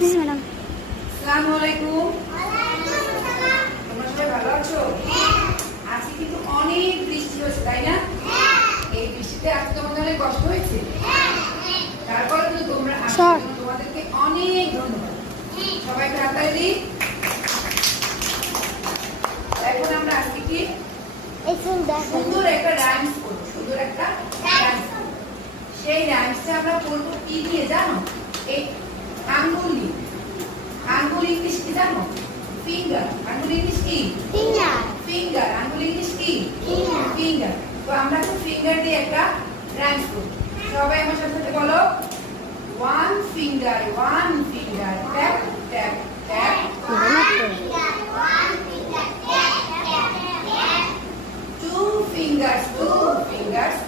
জি madam. আসসালামু আলাইকুম। তোমরা সবাই ভালো আছো? আজকে কিন্তু অনেক বৃষ্টি হচ্ছে, তাই না? এই বৃষ্টিতে আজকে তোমাদের অনেক কষ্ট হয়েছে। তারপরে তো তোমরা তোমাদেরকে অনেক ধন্যবাদ। সবাইকে হাতায় দিই। এখন আমরা আজকে কি সুন্দর একটা রাইমস করবো, সুন্দর একটা রাইমস। সেই রাইমসটা আমরা করবো কি দিয়ে জানো? এই আঙ্গুল দিয়ে। আঙ্গুল ইংলিশ কি জানো? ফিঙ্গার। আঙ্গুল ইংলিশ কি? ফিঙ্গার। আঙ্গুল ইংলিশ কি? ফিঙ্গার। তো আমরা তো ফিঙ্গার দিয়ে একটা রাইমস করব। সবাই আমার সাথে বলো, one finger, one finger, tap tap tap. Two fingers, two fingers,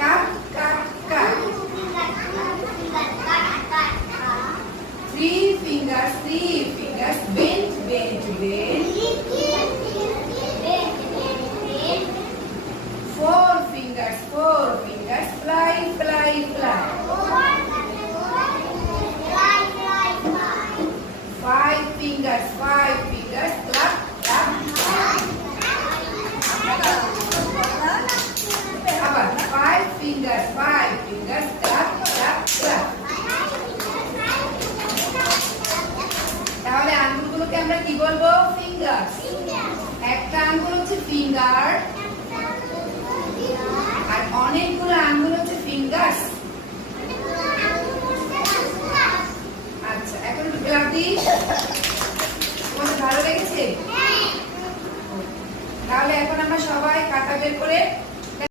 cut cut cut. Three fingers, three fingers, bend bend bend. Four fingers, fly, fly, fly. Five fingers, clap, clap. আবার five fingers, clap, clap, clap. তাহলে আঙ্গুলগুলোকে আমরা কি বলবো? Fingers. একটা আঙ্গুল হচ্ছে finger, আর অনেকগুলো আঙ্গুল হচ্ছে ফিঙ্গার্স। আচ্ছা, এখন একটু ক্লাপ দিই। তোমাদের ভালো লেগেছে? তাহলে এখন আমরা সবাই খাতা বের করে